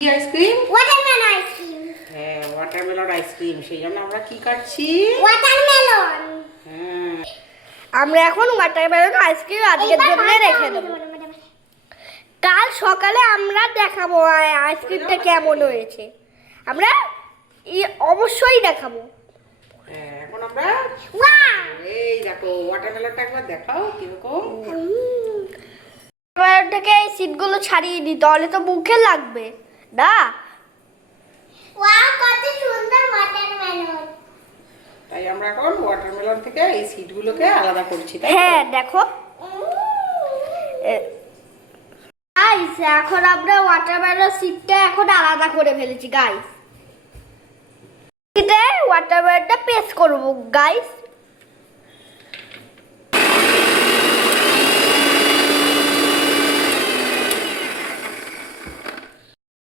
কি ice cream? Watermelon ice cream. হ্যাঁ, watermelon ice cream. সেই জন্য আমরা কি কাটছি? ওয়াটারমেলন। হ্যাঁ, আমরা এখন ওয়াটারমেলন আইসক্রিম আজকের জন্য রেখে দেবো। কাল সকালে আমরা দেখাবো আইসক্রিমটা কেমন হয়েছে। আমরা অবশ্যই দেখাবো। হ্যাঁ, এখন আমরা ওয়াও! এই দেখো ওয়াটারমেলনটা একবার দেখাও কিরকম। থেকে এই সিটগুলো ছাড়িয়ে দিই, তাহলে তো মুখে লাগবে না। ওয়াও, কত সুন্দর ওয়াটারমেলন। তাই আমরা এখন ওয়াটারমেলন থেকে এই সিডগুলোকে আলাদা করছি, তাই তো? হ্যাঁ দেখো গাইস, এখন আমরা ওয়াটারমেলন সিটটা এখন আলাদা করে ফেলেছি গাইস। এটা ওয়াটারমেলনটা পেস্ট করব গাইস।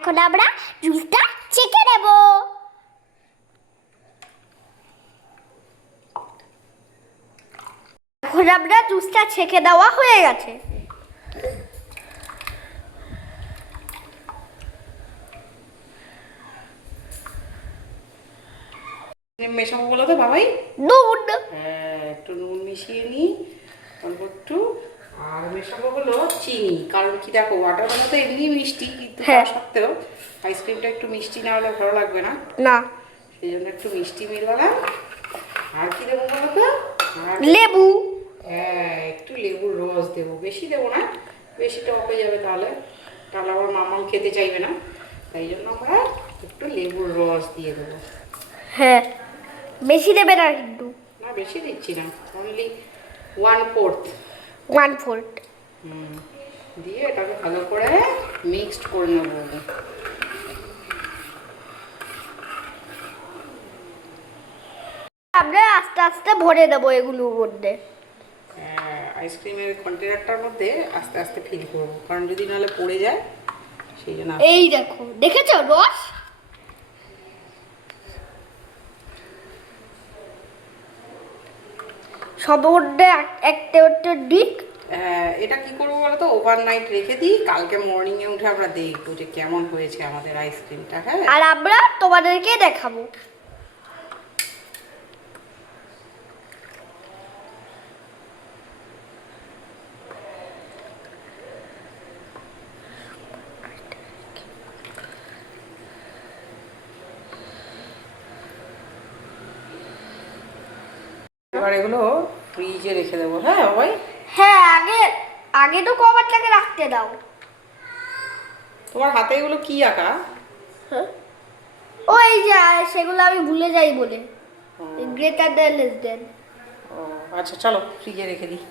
এখন আমরা জুসটা ছেঁকে নেব। এখন আমরা জুসটা ছেঁকে দেওয়া হয়ে গেছে। মেশাবো বলো তো বাবাই? নুন, হ্যাঁ, একটু নুন মিশিয়ে নিই অল্প একটু। আর মেশাবো হলো চিনি, কারণ কি দেখো ওয়াটারমেলন তো এমনি মিষ্টি, কিন্তু তা হ্যাঁ। সত্ত্বেও আইসক্রিমটা একটু মিষ্টি না হলে ভালো লাগবে না, না সেই জন্য একটু মিষ্টি মিলালাম। আর কি দেবো বলো তো? আর লেবু, হ্যাঁ, একটু লেবুর রস দেবো, বেশি দেবো না, বেশি টক হয়ে যাবে তাহলে, তাহলে আমার মামাও খেতে চাইবে না। তাই জন্য আমরা একটু লেবুর রস দিয়ে দেবো। হ্যাঁ বেশি দেবে না কিন্তু, না বেশি দিচ্ছি না, অনলি 1/4। 1/4। দিয়ে এটাকে ভালো করে মিক্সড করে নেবো। আমরা আস্তে আস্তে ভরে দেবো এগুলোর মধ্যে। আইসক্রিমের কন্টেনারটার মধ্যে আস্তে আস্তে ফিল করবো, কারণ যদি নাহলে পড়ে যায়, সেই জন্য এই দেখো, দেখেছো রস? সব মধ্যে একটা একটা দিক। এটা কি করবো বলো তো, ওভারনাইট রেখে দিই, কালকে মর্নিংয়ে উঠে আমরা দেখবো যে কেমন হয়েছে আমাদের আইসক্রিমটা। হ্যাঁ, আর আমরা তোমাদেরকে দেখাবো। এবার এগুলো ফ্রিজে রেখে দেবো। হ্যাঁ বাবাই? হ্যাঁ, আগে আগে তো কভারটাকে রাখতে দাও। তোমার হাতে এগুলো কি আঁকা? হ্যাঁ, ওই যে সেগুলো আমি ভুলে যাই বলে, গ্রেটার দ্যান লেস দ্যান। ও আচ্ছা, চলো ফ্রিজে রেখে দিই।